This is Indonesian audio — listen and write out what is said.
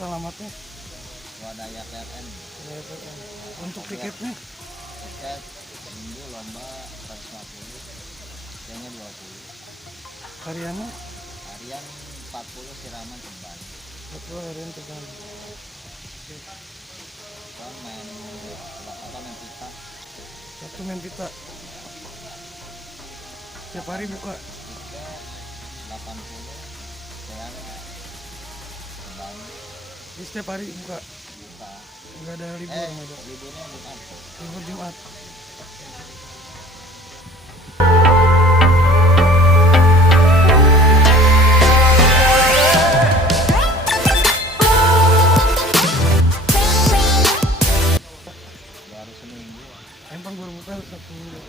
Mas alamatnya? Wadaya PLN. Untuk tiketnya? Tiket minggu lomba 150, kayaknya 20. Hariannya? Harian 40 siraman ceban. Betul, harian tergantung. Kan main pita. Satu main pita. Tiap hari buka? Tiket 80, sean ceban. Jadi setiap hari buka? Buka. Nggak ada libur? Nggak ada. Liburnya Jumat. Libur Jumat. Baru seminggu. Empang baru buka 1 minggu.